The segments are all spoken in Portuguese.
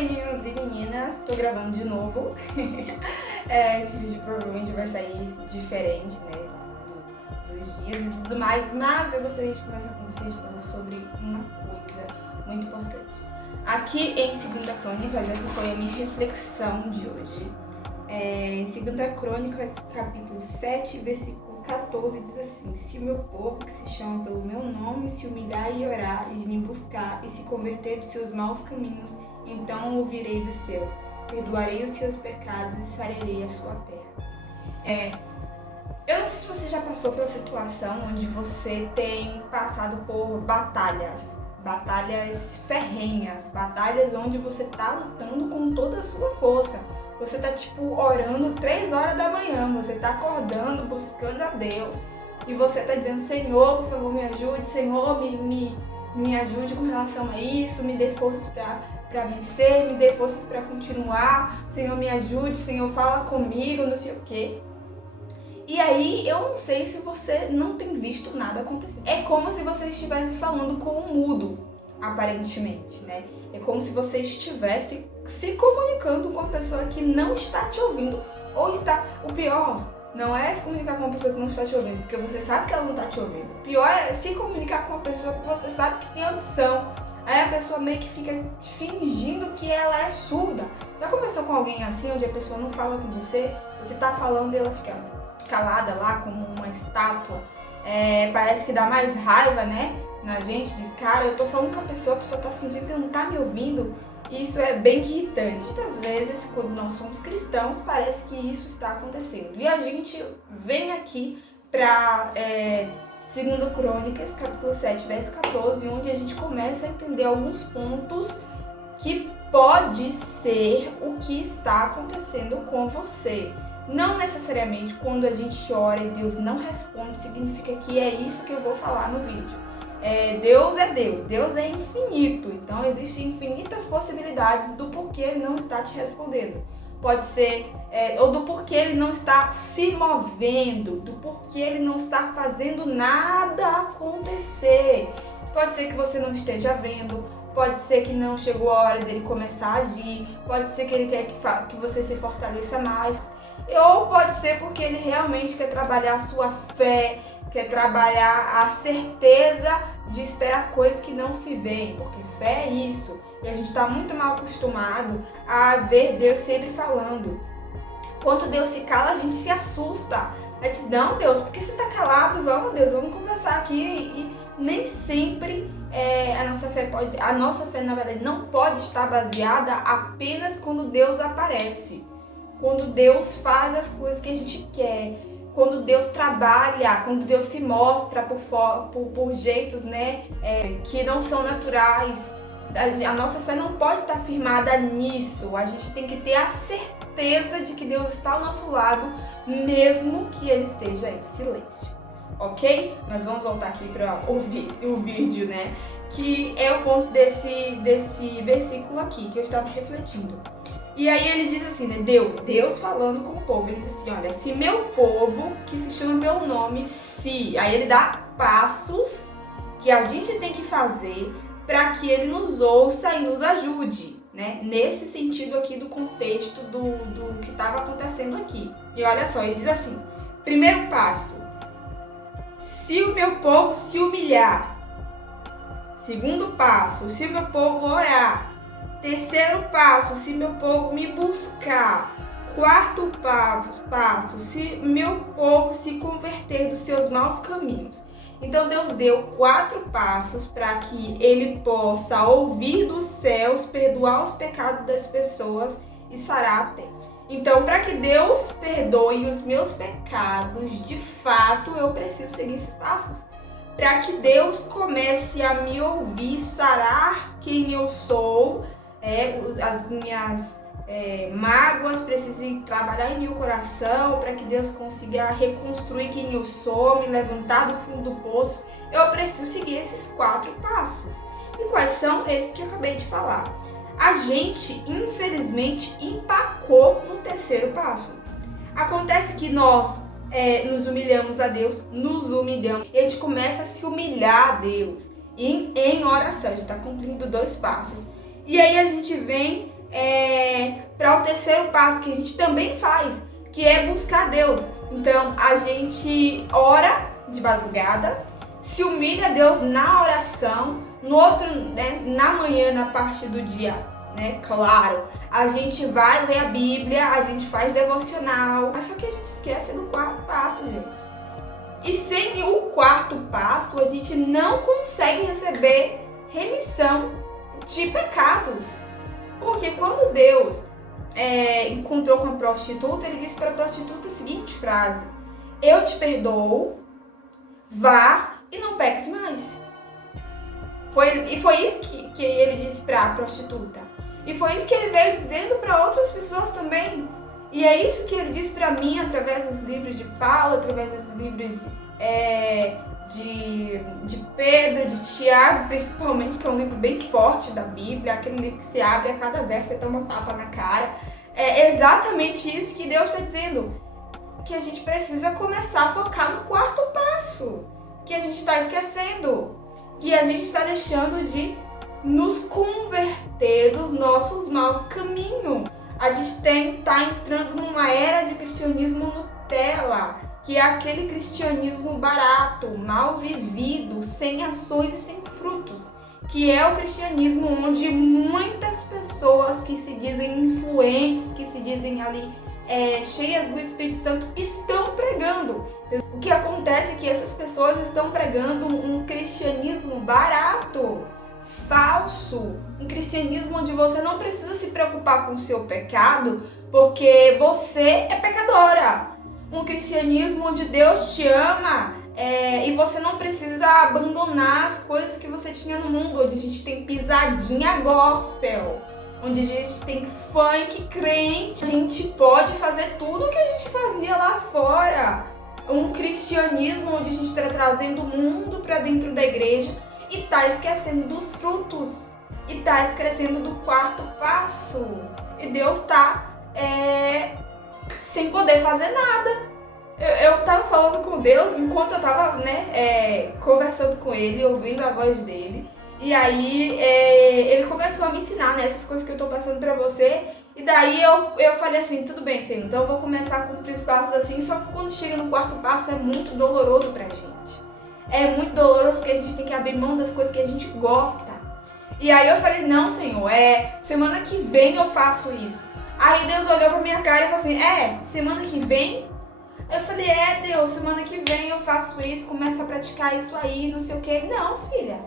meninos e meninas, tô gravando de novo. Esse vídeo provavelmente vai sair diferente, né, dos dias e tudo mais, mas eu gostaria de conversar com vocês sobre uma coisa muito importante. Aqui em 2 Crônicas, essa foi a minha reflexão de hoje. Em 2 Crônicas, capítulo 7, versículo 14, diz assim: se o meu povo, que se chama pelo meu nome, se humilhar e orar, e me buscar, e se converter dos seus maus caminhos, então ouvirei dos céus, perdoarei os seus pecados e sararei a sua terra. Eu não sei se você já passou pela situação onde você tem passado por batalhas ferrenhas, batalhas onde você tá lutando com toda a sua força. Você tá orando 3 horas da manhã, você tá acordando, buscando a Deus, e você tá dizendo: Senhor, por favor, me ajude, Senhor, me ajude com relação a isso, me dê forças para vencer, me dê forças para continuar, Senhor, me ajude, Senhor, fala comigo, não sei o quê. E aí, eu não sei se você não tem visto nada acontecer. É como se você estivesse falando com um mudo, aparentemente, né? É como se você estivesse se comunicando com uma pessoa que não está te ouvindo. Ou está... O pior não é se comunicar com uma pessoa que não está te ouvindo, porque você sabe que ela não está te ouvindo. O pior é se comunicar com uma pessoa que você sabe que tem audição. Aí a pessoa meio que fica fingindo que ela é surda. Já conversou com alguém assim, onde a pessoa não fala com você, você tá falando e ela fica calada lá como uma estátua? Parece que dá mais raiva, né, na gente. Diz: cara, eu tô falando com a pessoa tá fingindo que não tá me ouvindo. E isso é bem irritante. Muitas vezes, quando nós somos cristãos, parece que isso está acontecendo. E a gente vem aqui para 2 Crônicas, capítulo 7, verso 14, onde a gente começa a entender alguns pontos que pode ser o que está acontecendo com você. Não necessariamente quando a gente ora e Deus não responde, significa que é isso que eu vou falar no vídeo. Deus é infinito, então existem infinitas possibilidades do porquê Ele não está te respondendo. Pode ser, ou do porquê Ele não está se movendo, do porquê Ele não está fazendo nada acontecer. Pode ser que você não esteja vendo, pode ser que não chegou a hora dele começar a agir, pode ser que Ele quer que você se fortaleça mais. Ou pode ser porque Ele realmente quer trabalhar a sua fé, quer trabalhar a certeza de esperar coisas que não se veem, porque fé é isso. E a gente está muito mal acostumado a ver Deus sempre falando. Quando Deus se cala, a gente se assusta. A gente diz: não, Deus, por que você está calado? Vamos, Deus, vamos conversar aqui. E nem sempre a nossa fé, na verdade, não pode estar baseada apenas quando Deus aparece. Quando Deus faz as coisas que a gente quer, quando Deus trabalha, quando Deus se mostra por jeitos, né, que não são naturais. A nossa fé não pode estar firmada nisso. A gente tem que ter a certeza de que Deus está ao nosso lado, mesmo que Ele esteja em silêncio. Ok? Mas vamos voltar aqui para ouvir o vídeo, né? Que é o ponto desse versículo aqui que eu estava refletindo. E aí ele diz assim, né? Deus falando com o povo. Ele diz assim: olha, se meu povo, que se chama pelo nome, aí ele dá passos que a gente tem que fazer para que ele nos ouça e nos ajude, né? Nesse sentido aqui do contexto do que estava acontecendo aqui. E olha só, ele diz assim: primeiro passo, se o meu povo se humilhar. Segundo passo, se o meu povo orar. Terceiro passo, se meu povo me buscar. Quarto passo, se meu povo se converter dos seus maus caminhos. Então Deus deu 4 passos para que Ele possa ouvir dos céus, perdoar os pecados das pessoas e sarar a terra. Então, para que Deus perdoe os meus pecados, de fato, eu preciso seguir esses passos. Para que Deus comece a me ouvir, sarar quem eu sou, as minhas mágoas precisam trabalhar em meu coração, para que Deus consiga reconstruir quem eu sou, me levantar do fundo do poço. Eu preciso seguir esses 4 passos. E quais são esses que eu acabei de falar? A gente, infelizmente, empacou no terceiro passo. Acontece que nós nos humilhamos a Deus, e a gente começa a se humilhar a Deus em oração. A gente está cumprindo 2 passos. E aí a gente vem para o terceiro passo, que a gente também faz, que é buscar Deus. Então, a gente ora de madrugada, se humilha a Deus na oração, no outro, né, na manhã, na parte do dia, né, claro, a gente vai ler a Bíblia, a gente faz devocional, mas só que a gente esquece do quarto passo, gente. E sem o quarto passo, a gente não consegue receber remissão de pecados. Porque quando Deus encontrou com a prostituta, ele disse para a prostituta a seguinte frase: eu te perdoo, vá e não peques mais. Foi isso que ele disse para a prostituta. E foi isso que ele veio dizendo para outras pessoas também. E é isso que ele disse para mim através dos livros de Paulo, através dos livros de Pedro, de Tiago, principalmente, que é um livro bem forte da Bíblia, aquele livro que se abre a cada verso e toma um tapa na cara. É exatamente isso que Deus está dizendo, que a gente precisa começar a focar no quarto passo, que a gente está esquecendo, que a gente está deixando de nos converter dos nossos maus caminhos. A gente está entrando numa era de cristianismo Nutella, que é aquele cristianismo barato, mal vivido, sem ações e sem frutos, que é o cristianismo onde muitas pessoas que se dizem influentes, que se dizem ali cheias do Espírito Santo, estão pregando. O que acontece é que essas pessoas estão pregando um cristianismo barato, falso, um cristianismo onde você não precisa se preocupar com o seu pecado, porque você é pecadora. Um cristianismo onde Deus te ama e você não precisa abandonar as coisas que você tinha no mundo, onde a gente tem pisadinha gospel, onde a gente tem funk crente, a gente pode fazer tudo o que a gente fazia lá fora. Um cristianismo onde a gente está trazendo o mundo para dentro da igreja e está esquecendo dos frutos, e está esquecendo do quarto passo. E Deus está sem poder fazer nada. Eu tava falando com Deus enquanto eu tava, conversando com ele, ouvindo a voz dele. E aí ele começou a me ensinar, né, essas coisas que eu tô passando pra você. E daí eu falei assim, tudo bem, Senhor, então eu vou começar a cumprir os passos assim. Só que quando chega no quarto passo é muito doloroso pra gente. É muito doloroso porque a gente tem que abrir mão das coisas que a gente gosta. E aí eu falei, não, Senhor, semana que vem eu faço isso. Aí Deus olhou pra minha cara e falou assim, semana que vem? Eu falei, Deus, semana que vem eu faço isso, começo a praticar isso aí, não sei o que. Não, filha,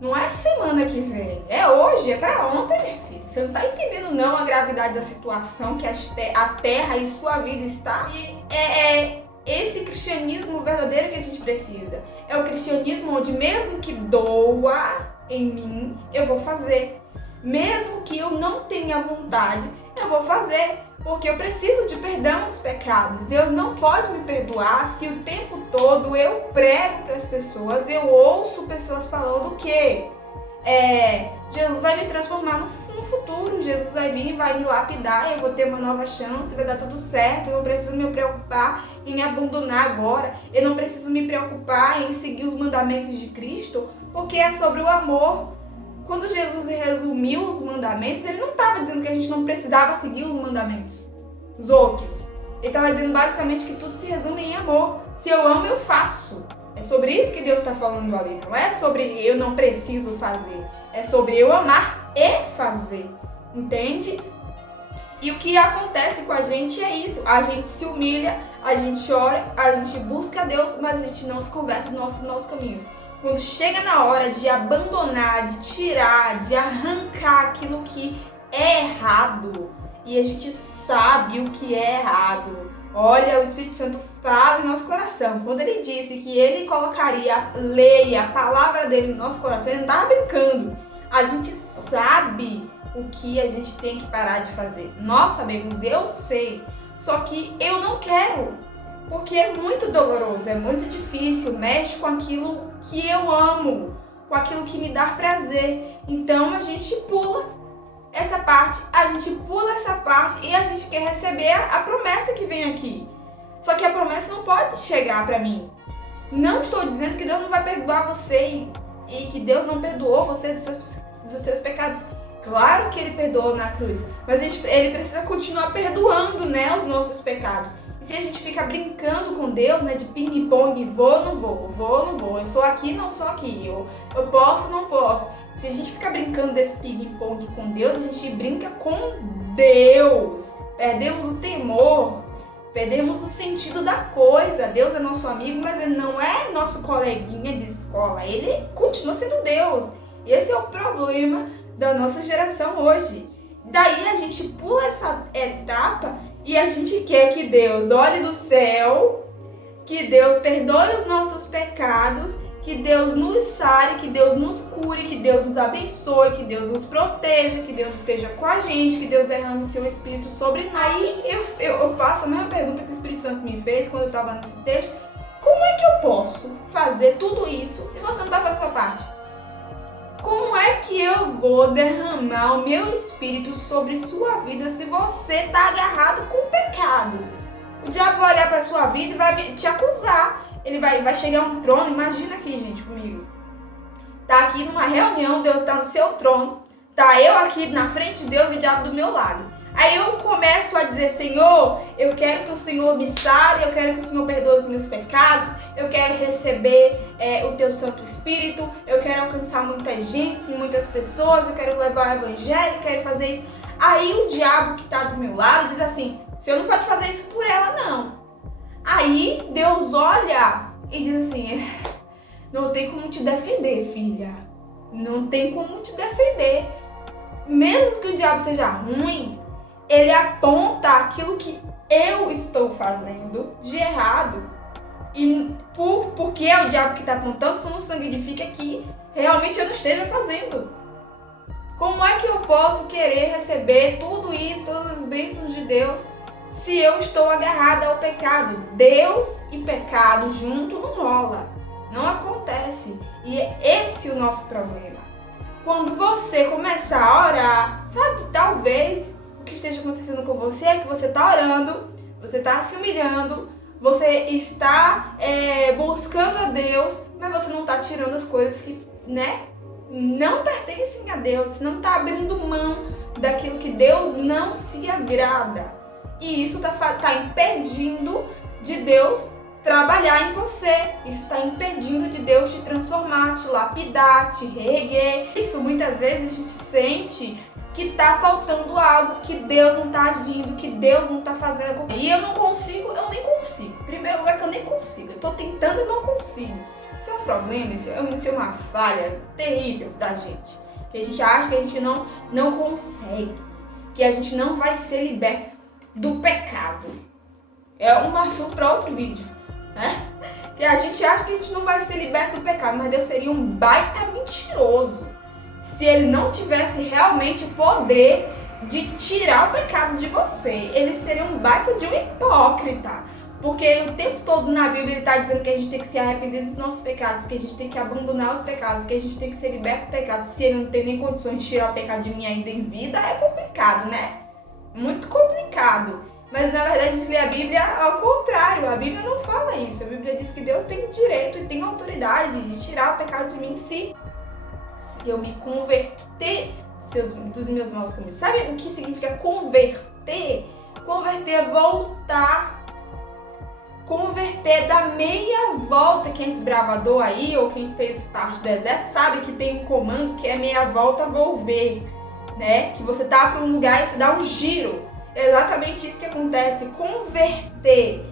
não é semana que vem, é hoje, é pra ontem, minha filha. Você não tá entendendo não a gravidade da situação que a terra e sua vida está. E é esse cristianismo verdadeiro que a gente precisa. É o cristianismo onde mesmo que doa em mim, eu vou fazer. Mesmo que eu não tenha vontade, eu vou fazer. Porque eu preciso de perdão dos pecados. Deus não pode me perdoar se o tempo todo eu prego para as pessoas, eu ouço pessoas falando que Jesus vai me transformar no futuro, Jesus vai vir e vai me lapidar, eu vou ter uma nova chance, vai dar tudo certo, eu não preciso me preocupar em abandonar agora, eu não preciso me preocupar em seguir os mandamentos de Cristo, porque é sobre o amor. Quando Jesus resumiu os mandamentos, ele não estava dizendo que a gente não precisava seguir os mandamentos, os outros. Ele estava dizendo basicamente que tudo se resume em amor. Se eu amo, eu faço. É sobre isso que Deus está falando ali. Não é sobre eu não preciso fazer. É sobre eu amar e fazer. Entende? E o que acontece com a gente é isso. A gente se humilha, a gente ora, a gente busca Deus, mas a gente não se converte nos nossos caminhos. Quando chega na hora de abandonar, de tirar, de arrancar aquilo que é errado, e a gente sabe o que é errado, olha, o Espírito Santo fala em nosso coração. Quando ele disse que ele colocaria a lei, a palavra dele em nosso coração, ele não estava brincando. A gente sabe o que a gente tem que parar de fazer. Nós sabemos, eu sei, só que eu não quero. Porque é muito doloroso, é muito difícil, mexe com aquilo que eu amo, com aquilo que me dá prazer. Então a gente pula essa parte e a gente quer receber a promessa que vem aqui. Só que a promessa não pode chegar pra mim. Não estou dizendo que Deus não vai perdoar você e que Deus não perdoou você dos seus pecados. Claro que ele perdoou na cruz, mas ele precisa continuar perdoando, né, os nossos pecados. E se a gente fica brincando com Deus, né, de ping-pong, vou, não vou, eu sou aqui, não sou aqui, eu posso, não posso. Se a gente fica brincando desse ping-pong com Deus, a gente brinca com Deus. Perdemos o temor, perdemos o sentido da coisa. Deus é nosso amigo, mas ele não é nosso coleguinha de escola. Ele continua sendo Deus. Esse é o problema da nossa geração hoje. Daí a gente pula essa etapa e a gente quer que Deus olhe do céu, que Deus perdoe os nossos pecados, que Deus nos sare, que Deus nos cure, que Deus nos abençoe, que Deus nos proteja, que Deus esteja com a gente, que Deus derrame seu Espírito sobre nós. Aí eu faço a mesma pergunta que o Espírito Santo me fez quando eu estava nesse texto. Como é que eu posso fazer tudo isso se você não está fazendo a sua parte? Como é que eu vou derramar o meu Espírito sobre sua vida se você está agarrado com o pecado? O diabo vai olhar para a sua vida e vai te acusar. Ele vai chegar a um trono, imagina aqui, gente, comigo. Tá aqui numa reunião, Deus está no seu trono, tá eu aqui na frente de Deus e o diabo do meu lado. Aí eu começo a dizer, Senhor, eu quero que o Senhor me sare, eu quero que o Senhor perdoe os meus pecados, eu quero receber o teu Santo Espírito, eu quero alcançar muita gente, muitas pessoas, eu quero levar o Evangelho, eu quero fazer isso. Aí o diabo que está do meu lado diz assim, o Senhor não pode fazer isso por ela, não. Aí Deus olha e diz assim, não tem como te defender, filha. Não tem como te defender. Mesmo que o diabo seja ruim, ele aponta aquilo que eu estou fazendo de errado. E porque é o diabo que está apontando, isso não significa que realmente eu não esteja fazendo. Como é que eu posso querer receber tudo isso, todas as bênçãos de Deus, se eu estou agarrada ao pecado? Deus e pecado junto não rola, não acontece. E é esse o nosso problema. Quando você começar a orar, sabe, talvez o que esteja acontecendo com você é que você está orando, você está se humilhando, você está buscando a Deus, mas você não está tirando as coisas que, né, não pertencem a Deus, você não está abrindo mão daquilo que Deus não se agrada. E isso está impedindo de Deus trabalhar em você. Isso está impedindo de Deus te transformar, te lapidar, te reerguer. Isso muitas vezes a gente sente que está faltando algo, que Deus não está agindo, que Deus não está fazendo. E eu nem consigo. Primeiro lugar que eu nem consigo. Eu estou tentando e não consigo. Isso é um problema, isso é uma falha terrível da gente. Que a gente acha que a gente não consegue, que a gente não vai ser liberto do pecado. É um assunto para outro vídeo, né? Que a gente acha que a gente não vai ser liberto do pecado, mas Deus seria um baita mentiroso se ele não tivesse realmente poder de tirar o pecado de você. Ele seria um baita de um hipócrita, porque o tempo todo na Bíblia ele está dizendo que a gente tem que se arrepender dos nossos pecados, que a gente tem que abandonar os pecados, que a gente tem que ser liberto do pecado. Se ele não tem nem condições de tirar o pecado de mim ainda em vida, é complicado, né? Muito complicado. Mas na verdade a gente lê a Bíblia ao contrário. A Bíblia não fala isso. A Bíblia diz que Deus tem o direito e tem a autoridade de tirar o pecado de mim se eu me converter dos meus maus caminhos. Sabe o que significa converter? Converter é voltar. Converter da meia volta. Quem é desbravador aí ou quem fez parte do exército sabe que tem um comando que é meia volta volver, né? Que você tá para um lugar e você dá um giro. É exatamente isso que acontece. Converter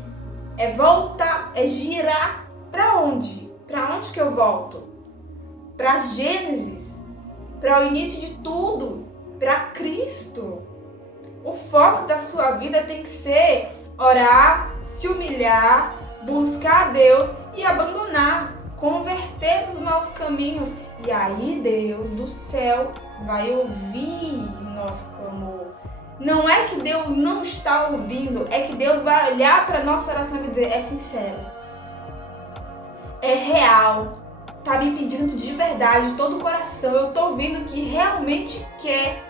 é voltar, é girar. Para onde? Para onde que eu volto? Para Gênesis, para o início de tudo, para Cristo. O foco da sua vida tem que ser orar, se humilhar, buscar a Deus e abandonar, converter dos maus caminhos. E aí Deus do céu vai ouvir o nosso clamor. Não é que Deus não está ouvindo, é que Deus vai olhar para a nossa oração e vai dizer, é sincero, é real, tá me pedindo de verdade, de todo o coração, eu tô ouvindo que realmente quer.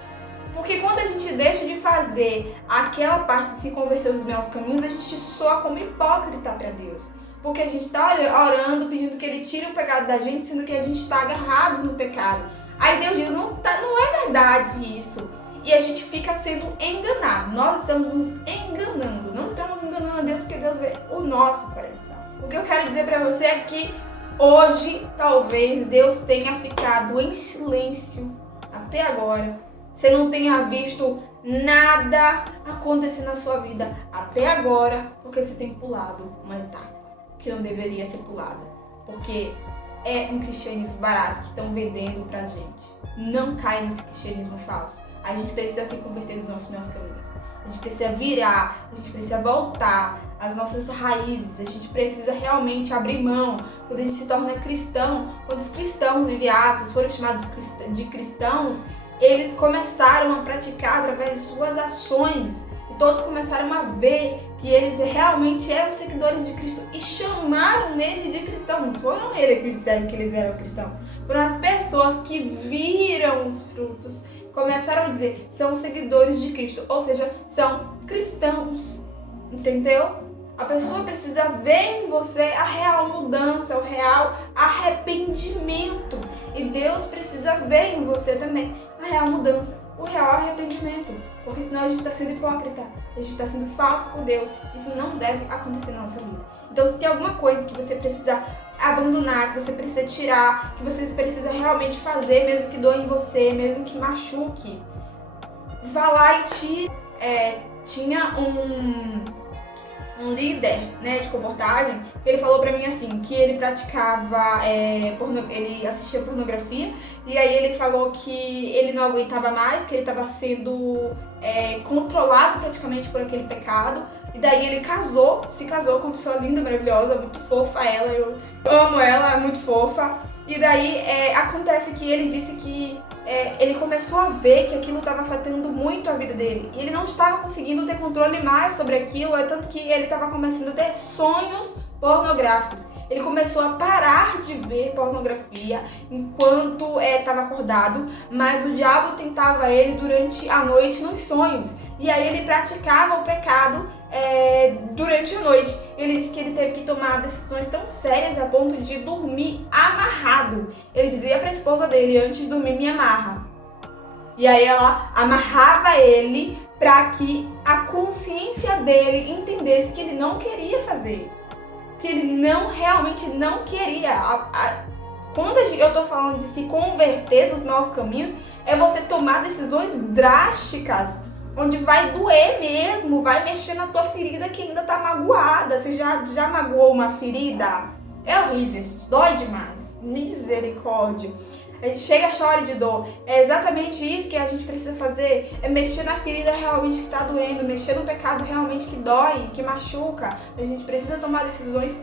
Porque quando a gente deixa de fazer aquela parte de se converter dos meus caminhos, a gente soa como hipócrita para Deus. Porque a gente tá orando, pedindo que Ele tire o pecado da gente, sendo que a gente está agarrado no pecado. Aí Deus diz, não é verdade isso. E a gente fica sendo enganado. Nós estamos nos enganando. Não estamos enganando a Deus, porque Deus vê o nosso coração. O que eu quero dizer pra você é que hoje, talvez, Deus tenha ficado em silêncio até agora. Você não tenha visto nada acontecer na sua vida até agora, porque você tem pulado uma etapa que não deveria ser pulada. Porque é um cristianismo barato que estão vendendo pra gente. Não caia nesse cristianismo falso. A gente precisa se converter dos nossos caminhos. A gente precisa virar, a gente precisa voltar às nossas raízes. A gente precisa realmente abrir mão. Quando a gente se torna cristão, quando os cristãos enviados foram chamados de cristãos, eles começaram a praticar através de suas ações. E todos começaram a ver que eles realmente eram seguidores de Cristo e chamaram ele de cristão. Não foram eles que disseram que eles eram cristãos. Foram as pessoas que viram os frutos, começaram a dizer, são seguidores de Cristo, ou seja, são cristãos, entendeu? A pessoa precisa ver em você a real mudança, o real arrependimento. E Deus precisa ver em você também a real mudança, o real arrependimento. Porque senão a gente está sendo hipócrita, a gente está sendo falso com Deus. Isso não deve acontecer na nossa vida. Então, se tem alguma coisa que você precisa abandonar, que você precisa tirar, que você precisa realmente fazer, mesmo que doe em você, mesmo que machuque, vá lá e tire. Tinha um líder, né, de comportagem, que ele falou pra mim assim, que ele praticava, ele assistia pornografia, e aí ele falou que ele não aguentava mais, que ele estava sendo controlado praticamente por aquele pecado, e daí ele se casou com uma pessoa linda, maravilhosa, muito fofa ela, eu amo ela, é muito fofa, e daí acontece que ele disse que ele começou a ver que aquilo estava afetando muito a vida dele. E ele não estava conseguindo ter controle mais sobre aquilo, tanto que ele estava começando a ter sonhos pornográficos. Ele começou a parar de ver pornografia enquanto estava acordado, mas o diabo tentava ele durante a noite nos sonhos. E aí ele praticava o pecado durante a noite. Ele disse que ele teve que tomar decisões tão sérias a ponto de dormir amarrado. Ele dizia para a esposa dele, antes de dormir, me amarra. E aí ela amarrava ele para que a consciência dele entendesse que ele não queria fazer. Que ele realmente não queria. Quando eu tô falando de se converter dos maus caminhos, é você tomar decisões drásticas, onde vai doer mesmo, vai mexer na tua ferida que ainda tá magoada. Você já magoou uma ferida? É horrível, gente. Dói demais. Misericórdia. A gente chega, chora de dor. É exatamente isso que a gente precisa fazer. É mexer na ferida realmente que tá doendo. Mexer no pecado realmente que dói, que machuca. A gente precisa tomar decisões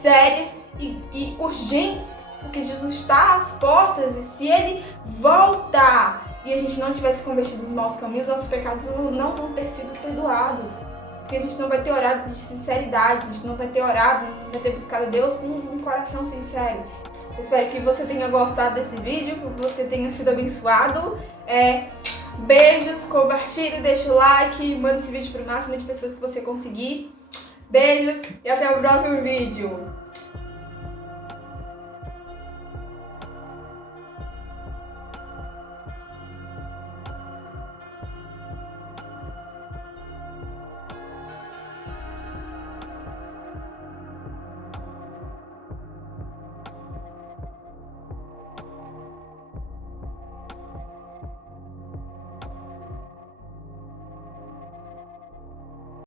sérias e urgentes. Porque Jesus está às portas e se Ele voltar e a gente não tivesse convertido dos maus caminhos, nossos pecados não vão ter sido perdoados. Porque a gente não vai ter orado de sinceridade, a gente não vai ter orado, não vai ter buscado a Deus com um coração sincero. Espero que você tenha gostado desse vídeo, que você tenha sido abençoado. Beijos, compartilhe, deixa o like, manda esse vídeo para o máximo de pessoas que você conseguir. Beijos e até o próximo vídeo.